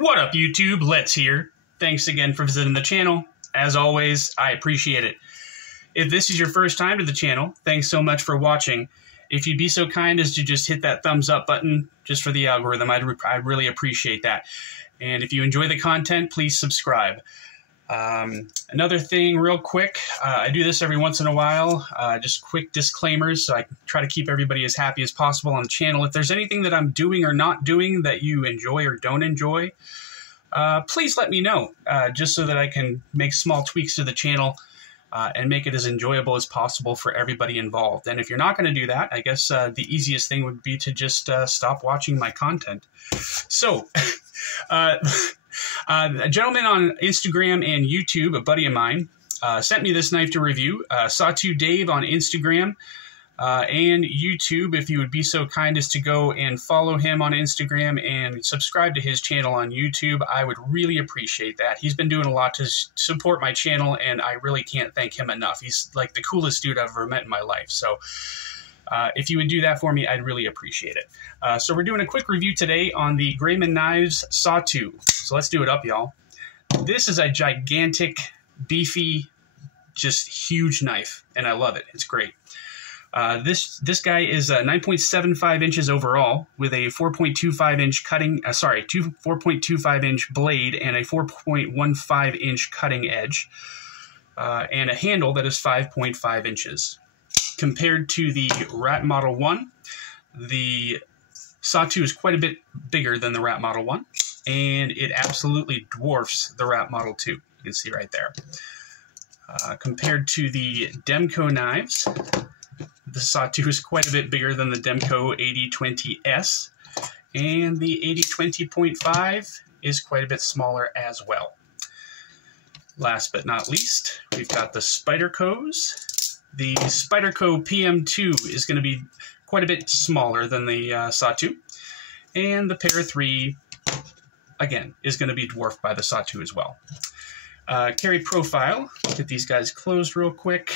What up, YouTube? Let's here. Thanks again for visiting the channel. As always, I appreciate it. If this is your first time to the channel, thanks so much for watching. If you'd be so kind as to just hit that thumbs up button just for the algorithm, I'd really appreciate that. And if you enjoy the content, please subscribe. Another thing real quick, I do this every once in a while, just quick disclaimers so I can try to keep everybody as happy as possible on the channel. If there's anything that I'm doing or not doing that you enjoy or don't enjoy, please let me know, just so that I can make small tweaks to the channel and make it as enjoyable as possible for everybody involved. And if you're not going to do that, I guess the easiest thing would be to just stop watching my content. So, a gentleman on Instagram and YouTube, a buddy of mine, sent me this knife to review. Satu Dave on Instagram and YouTube. If you would be so kind as to go and follow him on Instagram and subscribe to his channel on YouTube, I would really appreciate that. He's been doing a lot to support my channel, and I really can't thank him enough. He's like the coolest dude I've ever met in my life. So if you would do that for me, I'd really appreciate it. So we're doing a quick review today on the Grayman Knives Satu. So let's do it up, y'all. This is a gigantic, beefy, just huge knife, and I love it. It's great. This guy is 9.75 inches overall with a 4.25 inch cutting, 4.25 inch blade and a 4.15 inch cutting edge, and a handle that is 5.5 inches. Compared to the Rat Model 1, the Satu is quite a bit bigger than the Rat Model 1, and it absolutely dwarfs the Rat Model 2. You can see right there. Compared to the DEMKO knives, the Satu is quite a bit bigger than the DEMKO 8020S, and the 8020.5 is quite a bit smaller as well. Last but not least, we've got the SPYDERCOs. The SPYDERCO PM2 is going to be quite a bit smaller than the Satu, and the Pair 3, again, is going to be dwarfed by the Satu as well. Carry profile, get these guys closed real quick.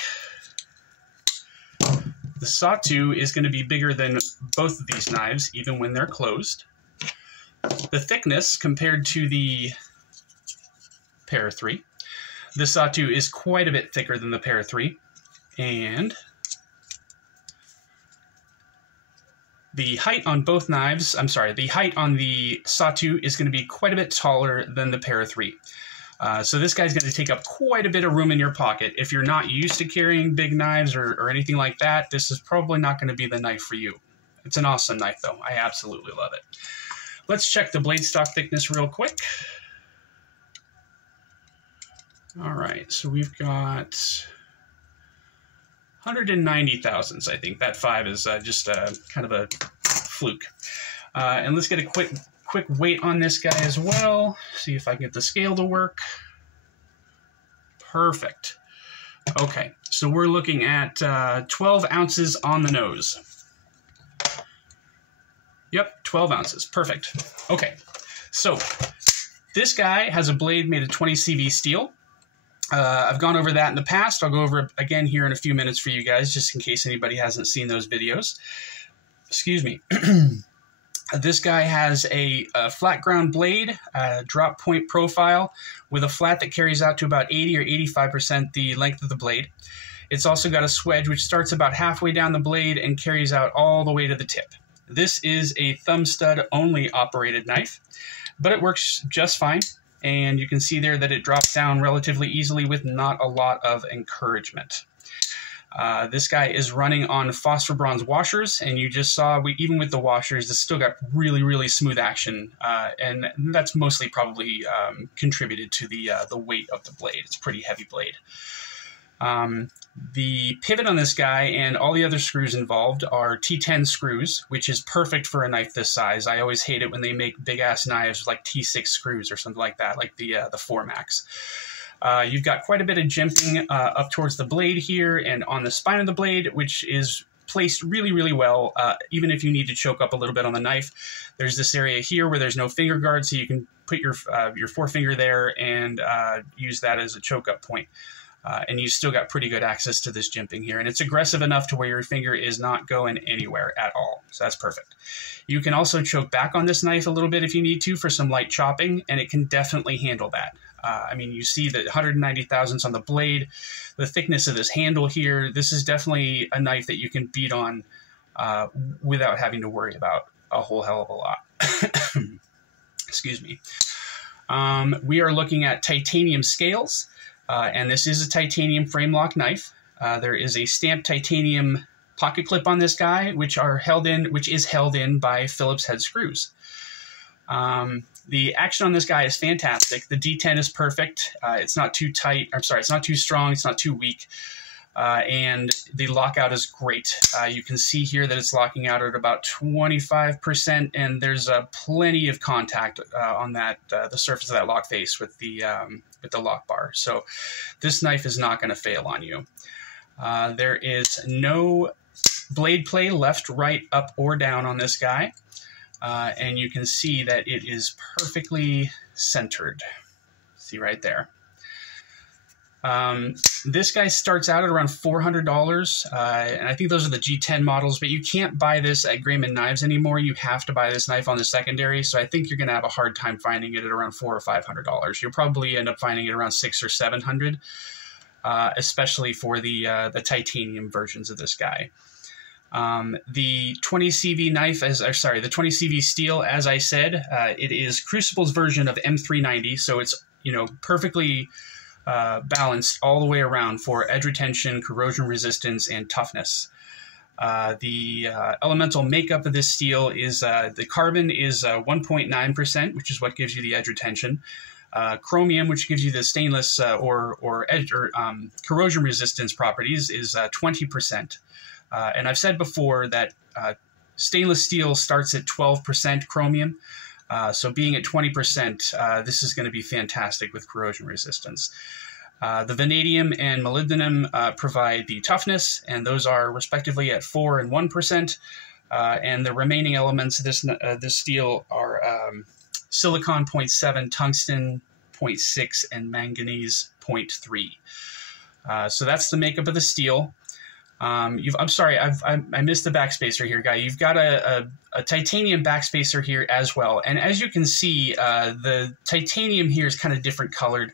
The Satu is going to be bigger than both of these knives, even when they're closed. The thickness compared to the Pair 3, the Satu is quite a bit thicker than the Pair 3. And the height on both knives, the height on the Satu is going to be quite a bit taller than the Pair 3. So this guy's going to take up quite a bit of room in your pocket. If you're not used to carrying big knives or anything like that, this is probably not going to be the knife for you. It's an awesome knife, though. I absolutely love it. Let's check the blade stock thickness real quick. All right, so we've got 190 thousandths, I think. That 5 is just kind of a fluke. And let's get a quick weight on this guy as well. See if I can get the scale to work. Perfect. Okay, so we're looking at 12 ounces on the nose. Yep, 12 ounces. Perfect. Okay, so this guy has a blade made of 20 CV steel. I've gone over that in the past. I'll go over it again here in a few minutes for you guys, just in case anybody hasn't seen those videos. Excuse me. This guy has a flat ground blade, drop point profile, with a flat that carries out to about 80 or 85% the length of the blade. It's also got a swedge which starts about halfway down the blade and carries out all the way to the tip. This is a thumb stud only operated knife, but it works just fine. And you can see there that it drops down relatively easily with not a lot of encouragement. This guy is running on phosphor bronze washers, and you just saw, even with the washers, it's still got really, really smooth action, and that's mostly probably contributed to the weight of the blade. It's a pretty heavy blade. The pivot on this guy and all the other screws involved are T10 screws, which is perfect for a knife this size. I always hate it when they make big-ass knives with like T6 screws or something like that, like the 4-Max. You've got quite a bit of jimping up towards the blade here and on the spine of the blade, which is placed really, really well, even if you need to choke up a little bit on the knife. There's this area here where there's no finger guard, so you can put your forefinger there and use that as a choke up point. and you still got pretty good access to this jimping here. And it's aggressive enough to where your finger is not going anywhere at all. So that's perfect. You can also choke back on this knife a little bit if you need to for some light chopping, and it can definitely handle that. I mean, you see the 190 thousandths on the blade, the thickness of this handle here. This is definitely a knife that you can beat on without having to worry about a whole hell of a lot. Excuse me. We are looking at titanium scales, and this is a titanium frame lock knife. There is a stamped titanium pocket clip on this guy, which is held in by Phillips head screws. The action on this guy is fantastic. The D10 is perfect. It's not too tight. I'm sorry, it's not too strong. It's not too weak. And the lockout is great. You can see here that it's locking out at about 25%, and there's plenty of contact on that the surface of that lock face with the lock bar. So this knife is not going to fail on you. There is no blade play left, right, up, or down on this guy. And you can see that it is perfectly centered. See right there. This guy starts out at around $400, and I think those are the G10 models, but you can't buy this at Grayman Knives anymore. You have to buy this knife on the secondary, so I think you're going to have a hard time finding it at around $400 or $500. You'll probably end up finding it around $600 or $700, especially for the titanium versions of this guy. The 20 CV knife, the 20 CV steel, as I said, it is Crucible's version of M390, so it's, perfectly balanced all the way around for edge retention, corrosion resistance, and toughness. The elemental makeup of this steel is the carbon is 1.9%, which is what gives you the edge retention. Chromium, which gives you the stainless corrosion resistance properties, is 20%. And I've said before that stainless steel starts at 12% chromium. So being at 20%, this is going to be fantastic with corrosion resistance. The vanadium and molybdenum provide the toughness, and those are respectively at 4% and 1%. And the remaining elements of this steel are silicon 0.7, tungsten 0.6, and manganese 0.3. So that's the makeup of the steel. I'm sorry, I missed the backspacer here, guy. You've got a titanium backspacer here as well. And as you can see, the titanium here is kind of different colored.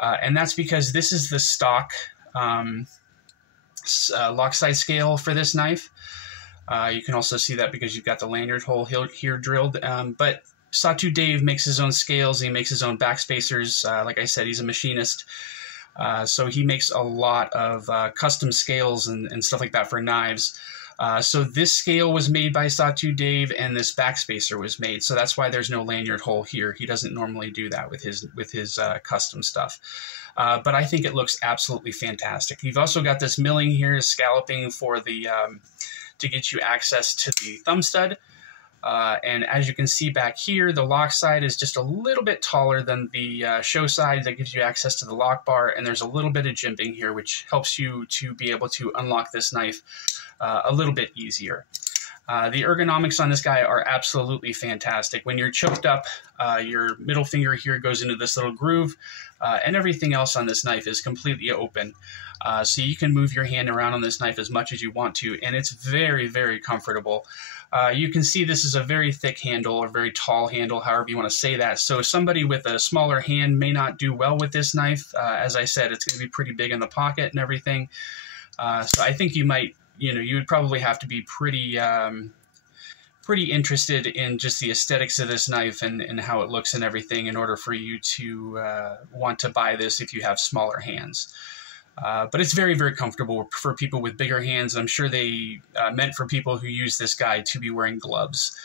And that's because this is the stock lock size scale for this knife. You can also see that because you've got the lanyard hole here drilled. But Satu Dave makes his own scales. He makes his own backspacers. Like I said, he's a machinist. So he makes a lot of custom scales and stuff like that for knives. So this scale was made by Satu Dave, and this backspacer was made. So that's why there's no lanyard hole here. He doesn't normally do that with his custom stuff. But I think it looks absolutely fantastic. You've also got this milling here, scalloping for the to get you access to the thumb stud. And as you can see back here, the lock side is just a little bit taller than the show side. That gives you access to the lock bar, and there's a little bit of jimping here, which helps you to be able to unlock this knife a little bit easier. The ergonomics on this guy are absolutely fantastic. When you're choked up, your middle finger here goes into this little groove, and everything else on this knife is completely open. So you can move your hand around on this knife as much as you want to, and it's very, very comfortable. You can see this is a very thick handle, or very tall handle, however you want to say that. So somebody with a smaller hand may not do well with this knife. As I said, it's going to be pretty big in the pocket and everything. So I think you might, you would probably have to be pretty interested in just the aesthetics of this knife and how it looks and everything in order for you to want to buy this if you have smaller hands. But it's very, very comfortable for people with bigger hands. I'm sure they meant for people who use this guy to be wearing gloves.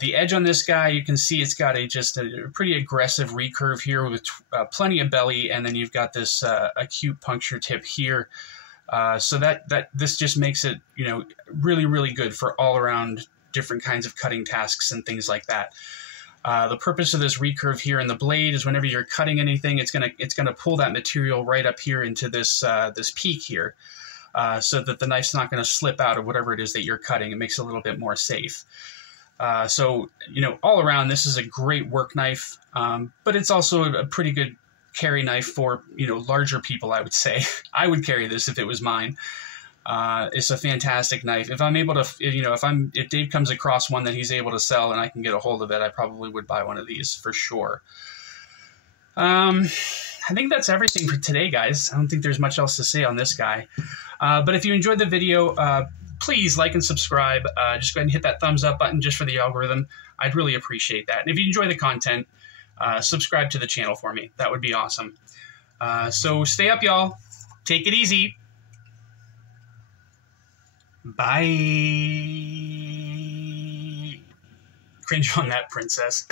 The edge on this guy, you can see it's got just a pretty aggressive recurve here with plenty of belly, and then you've got this acute puncture tip here. So this just makes it, really, really good for all around different kinds of cutting tasks and things like that. The purpose of this recurve here in the blade is whenever you're cutting anything, it's gonna pull that material right up here into this this peak here, so that the knife's not gonna slip out of whatever it is that you're cutting. It makes it a little bit more safe. So all around, this is a great work knife, but it's also a pretty good carry knife for, you know, larger people, I would say. I would carry this if it was mine. It's a fantastic knife. If I'm able to, you know, if Dave comes across one that he's able to sell and I can get a hold of it, I probably would buy one of these for sure. I think that's everything for today, guys. I don't think there's much else to say on this guy. But if you enjoyed the video, please like and subscribe. Just go ahead and hit that thumbs up button just for the algorithm. I'd really appreciate that. And if you enjoy the content, subscribe to the channel for me. That would be awesome. So stay up, y'all. Take it easy. Bye. Cringe on that, princess.